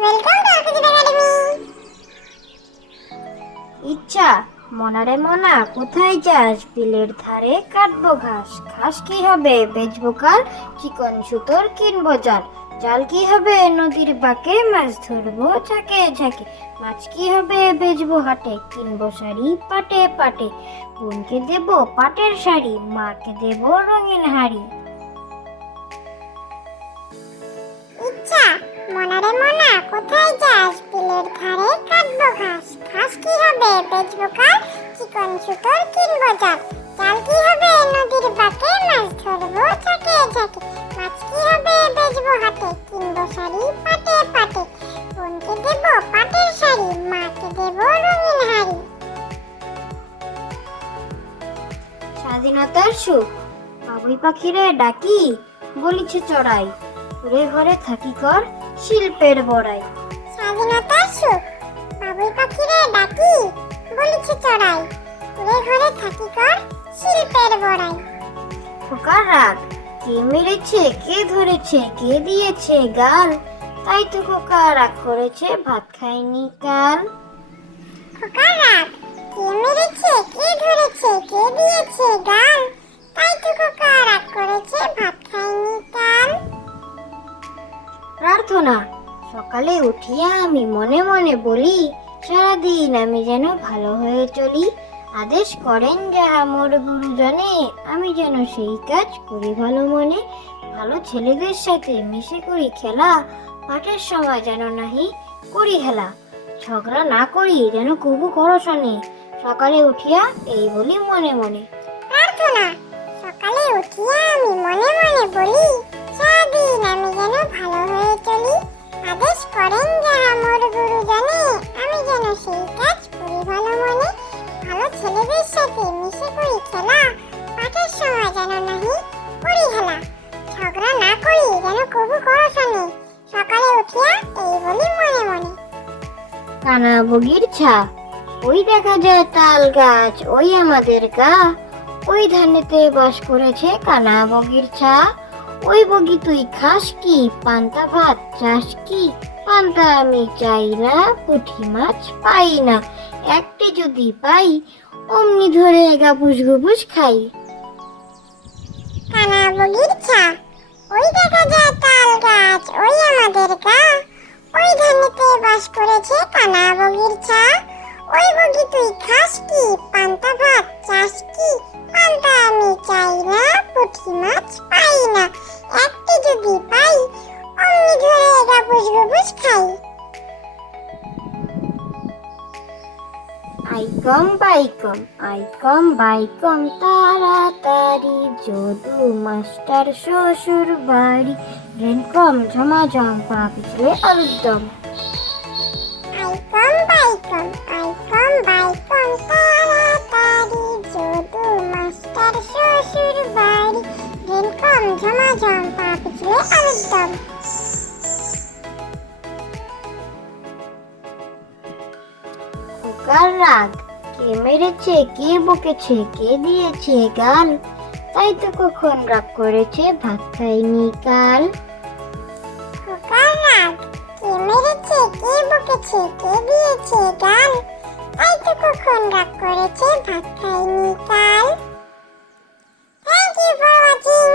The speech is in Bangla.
Welcome to Akash academy. ইচ্ছা মনারে মনা কোথায় যাস? বিলের ধারে কাটবো ঘাস। ঘাস কি হবে বেচবো কাল, চিকন সুতোর কিনবো জাল। জাল কি হবে নদীর বাঁকে, মাছ ধরবো ঝাঁকে ঝাঁকে। মাছ কি হবে বেচবো হাটে, কিনবো শাড়ি পাটে পাটে। বোনকে দেবো পাটের শাড়ি, মাকে দেবো রঙিন হাড়ি। ইচ্ছা মনারে মনা কোথায় যাস? বিলের ধারে কাটবো ঘাস। ঘাস কি হবে বেচবো কাল, চিকন সুতোর কিনবো জাল। জাল কি হবে নদীর বাঁকে, মাছ ধরবো ঝাঁকে ঝাঁকে। মাছ কি হবে বেচবো হাটে, কিনবো শাড়ি পাটে পাটে। বোনকে দেবো পাটের শাড়ি, মাকে দেবো রঙিন হাড়ি। স্বাধীনতার সুখ বাবুই পাখিরে ডাকি, বলিছে চড়াই। ঘুরে ঘরে থাকি কর শিল্পের বড়াই। স্বাধীনতার সুখ বাবুই পাখিরে ডাকি, বলিছে চড়াই। ঘুরে ঘরে থাকি কর শিল্পের বড়াই। খোকার রাগ কে মেরেছে, কে ধরেছে, কে দিয়েছে গাল। তাই তো খোকা রাগ করেছে, ভাত খায়নি কাল। খোকার রাগ কে মেরেছে, কে ধরেছে, কে দিয়েছে গাল। তাই তো খোকা রাগ করেছে, ভাত খায়নি কাল। প্রার্থনা সকালে উঠিয়া আমি মনে মনে বলি, সারাদিন আমি যেন ভালো হয়ে চলি। আদেশ করেন যাহা মোর গুরুজনে, আমি যেন সেই কাজ করি ভালো মনে। ভালো ছেলেদের সাথে মিশে করি খেলা, পাঠের সময় যেন নাহি করি হেলা। ঝগড়া না করি যেন কবু করো শোনে, সকালে উঠিয়া এই বলি মনে মনে। প্রার্থনা সকালে উঠিয়া আমি মনে মনে বলি, সারাদিন আমি যেন ভালো হয়ে চলি। আদেশ করেন যাহা মোর গুরুজনে, আমি যেন সেই কাজ করি ভালো মনে। ভালো ছেলেদের সাথে মিশে করি খেলা, পাঠের সময় যেন নাহি করি হেলা। ঝগড়া না করি যেন কবু করো শোনে, সকালে উঠিয়া এই বলি মনে মনে। কানা বগির ছা ওই দেখা যায় তাল গাছ, ওই আমাদের গা। ওই ধানেতে বাস করেছে কানা বগির ছা। ওই বগি তুই খাস কি, পান্তা ভাত চাস কি? পান্তা আমি চাই না, পুঁটি মাছ পাই না। একটি যদি পাই অমনি ধরে গাবুস গুবুস খাই। কানা বগির ছা ওই দেখা যায় তাল গাছ, ওই আমাদের গা। ওই ধানেতে বাস করেছে কানা বগির ছা। ওই বগি তুই খাস কি, পান্তা ভাত চাস কি? পান্তা আমি চাই না, পুঁটি মাছ পাই না। একটি যদি পাই অমনি ধরে গাবুস গুবুস খাই। আইকম বাইকম আইকম বাইকম তাড়াতাড়ি, যদু মাস্টার শ্বশুর বাড়ি। রেনকম ঝমাঝম পা পিছলে আলুদম। আইকম বাইকম তাড়াতাড়ি, যদু মাস্টার শ্বশুর বাড়ি। রেনকম ঝমাঝম পা পিছলে আলুদম। খোকার রাগ কে মেরেছে, কে বকেছে, কে দিয়েছে গাল। তাই তো কখন রাগ করেছে, ভাত খায়নি কাল। খোকার রাগ কে মেরেছে, কে বকেছে, কে দিয়েছে গাল। তাই তো কখন রাগ করেছে, ভাত খায়নি কাল। Thank you for watching.